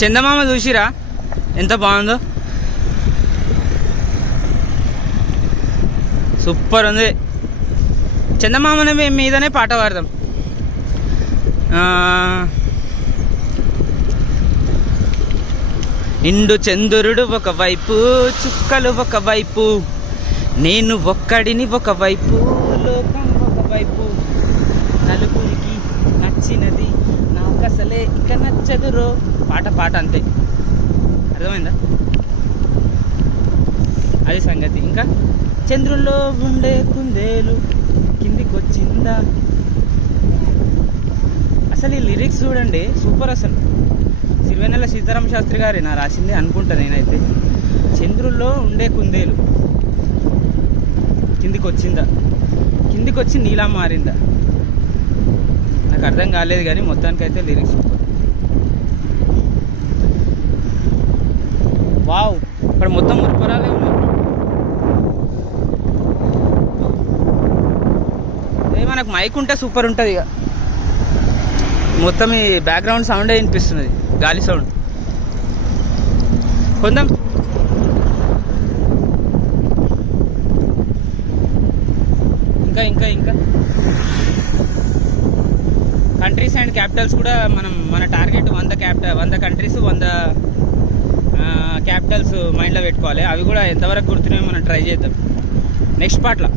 చందమామ చూసిరా ఎంత బాగుందో, సూపర్ ఉంది. చందమామ మీదనే పాట పాడదాం. నిండు చంద్రుడు ఒకవైపు, చుక్కలు ఒకవైపు, నేను ఒక్కడిని ఒకవైపు, లోకం ఒకవైపు, నలుగురికి నచ్చినది నాకసలే ఇక నచ్చదురో. పాట పాట అంతే, అర్థమైందా? అది సంగతి. ఇంకా చంద్రుల్లో ఉండే కుందేలు కిందికొచ్చిందా. అసలు ఈ లిరిక్స్ చూడండి, సూపర్. అసలు సిరివెన్నెల సీతారామ శాస్త్రి గారే నా రాసింది అనుకుంటా నేనైతే. చంద్రుల్లో ఉండే కుందేలు కిందికొచ్చిందా, కిందికొచ్చి నీలా మారిందా, నాకు అర్థం కాలేదు కానీ మొత్తానికైతే లిరిక్స్ సూపర్. వావ్, ఇక్కడ మొత్తం మురిపరాలే ఉన్నారు. మనకు మైక్ ఉంటే సూపర్ ఉంటుంది. ఇక మొత్తం ఈ బ్యాక్గ్రౌండ్ సౌండే వినిపిస్తున్నది, గాలి సౌండ్. కొందాం. ఇంకా ఇంకా ఇంకా కంట్రీస్ అండ్ క్యాపిటల్స్ కూడా మన టార్గెట్ 100 కంట్రీస్ 100 క్యాపిటల్స్ మైండ్లో పెట్టుకోవాలి. అవి కూడా ఎంతవరకు గుర్తున్నాయో మనం ట్రై చేద్దాం నెక్స్ట్ పార్ట్లో.